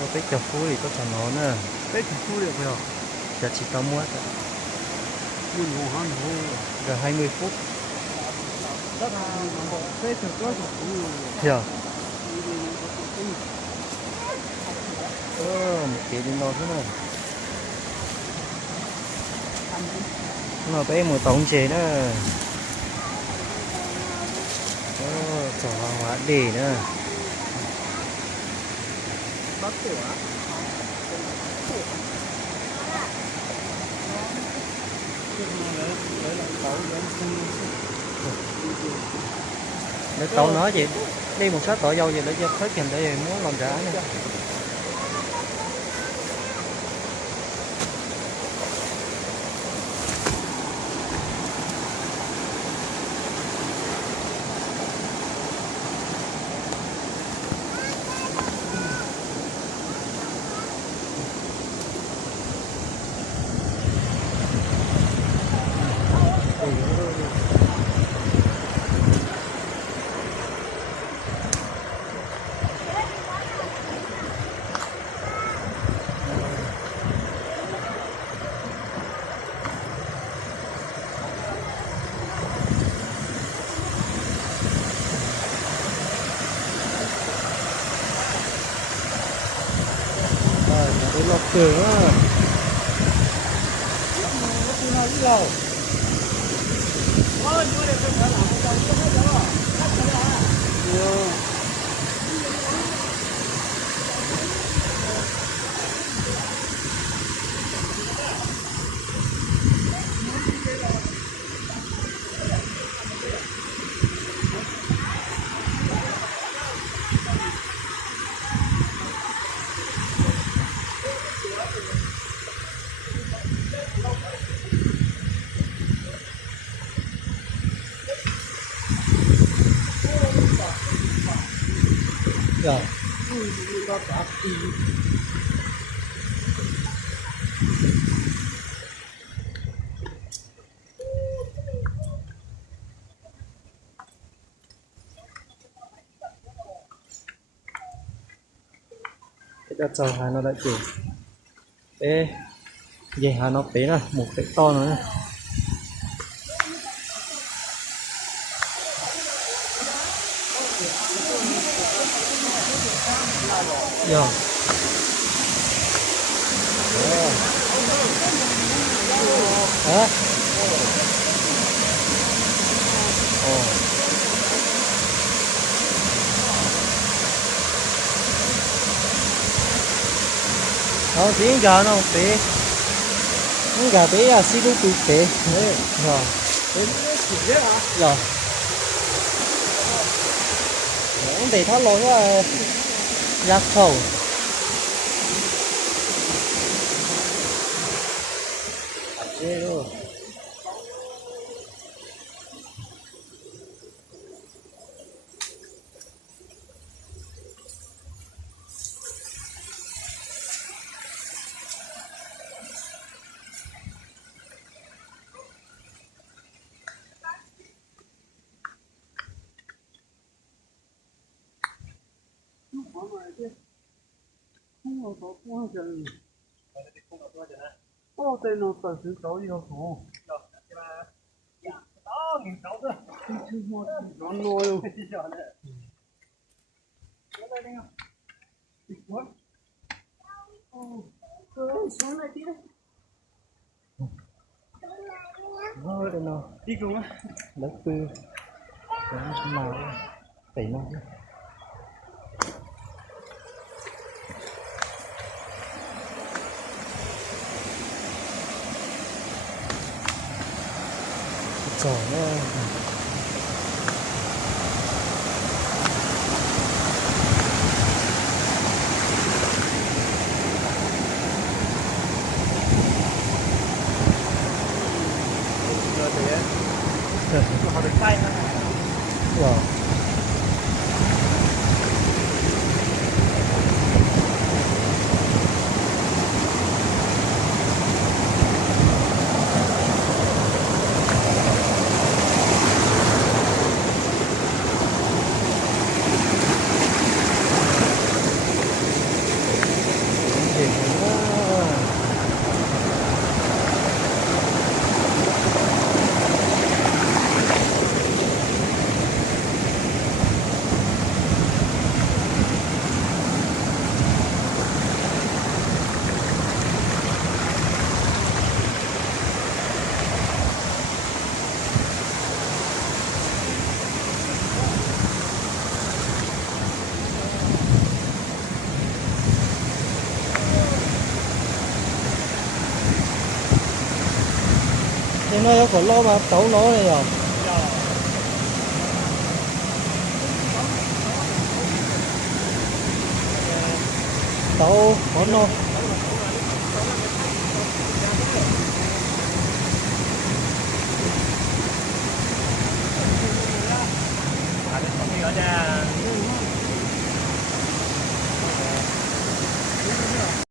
mua bếp cà phê thì có chả nó nữa. Bếp phu được rồi. Giờ chỉ tao mua Mình ngủ hẳn hồ. giờ 20 phút. Rất là bếp thực có phu. Giờ một cái đi nó thế này. Nó bé một tổng chế nữa. Chả hàng hóa để nữa. Bắt cửa. Để tao nói vậy đi một số tỏi dâu vậy để cho hết kèm để muốn làm trả này. Để lọc cửa rồi. Đã cho hai nó đã chịu. Ê, vậy hai nó bé này, một cái to nữa. Dạ. Hả? Đó, tiếng gà nó bé. Tiếng gà bé à, xí đu tụt bé. Rồi. Rồi. Để thoát lối quá. Giáp khẩu. Ghê luôn. Ô, tên nó tờ thứ sáu yêu thủ. Nó nôi không? Xuống lại tí đây. Thôi đây nào. Đi cùng á. Đất tư. Nó màu. Tẩy nó. Trời ơi. Họ được tay ha. Wow. nó có còn lo mà tấu nó này rồi tấu có nó